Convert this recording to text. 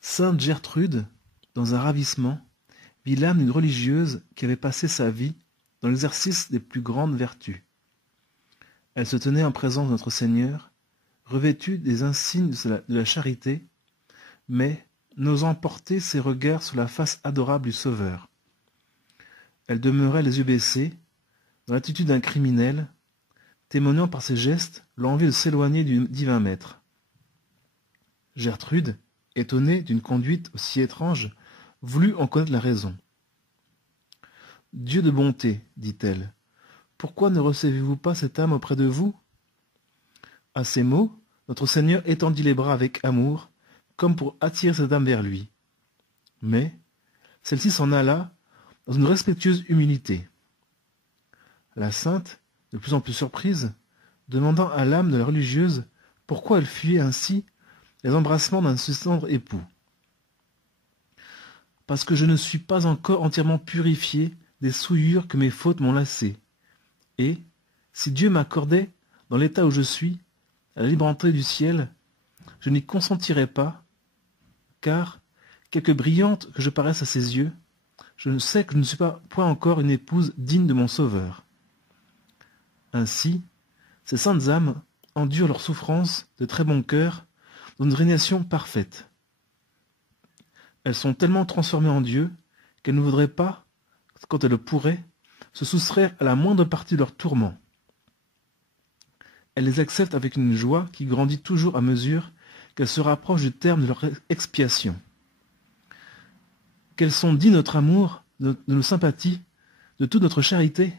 Sainte Gertrude, dans un ravissement, vit l'âme d'une religieuse qui avait passé sa vie dans l'exercice des plus grandes vertus. Elle se tenait en présence de notre Seigneur, revêtue des insignes de la charité, mais n'osant porter ses regards sur la face adorable du Sauveur. Elle demeurait les yeux baissés, dans l'attitude d'un criminel, témoignant par ses gestes l'envie de s'éloigner du divin maître. Gertrude, étonnée d'une conduite aussi étrange, voulut en connaître la raison. « Dieu de bonté, dit-elle, pourquoi ne recevez-vous pas cette âme auprès de vous ?» À ces mots, notre Seigneur étendit les bras avec amour, comme pour attirer cette âme vers lui. Mais celle-ci s'en alla dans une respectueuse humilité. La sainte, de plus en plus surprise, demandant à l'âme de la religieuse pourquoi elle fuyait ainsi les embrassements d'un si tendre époux. « Parce que je ne suis pas encore entièrement purifiée des souillures que mes fautes m'ont lassées. Et, si Dieu m'accordait, dans l'état où je suis, à la libre entrée du ciel, je n'y consentirais pas, car, quelque brillante que je paraisse à ses yeux, je sais que je ne suis pas point encore une épouse digne de mon Sauveur. » Ainsi, ces saintes âmes endurent leurs souffrances de très bon cœur dans une résignation parfaite. Elles sont tellement transformées en Dieu qu'elles ne voudraient pas, quand elles le pourraient, se soustraire à la moindre partie de leurs tourments. Elles les acceptent avec une joie qui grandit toujours à mesure qu'elles se rapprochent du terme de leur expiation. Qu'elles sont dignes de notre amour, de nos sympathies, de toute notre charité.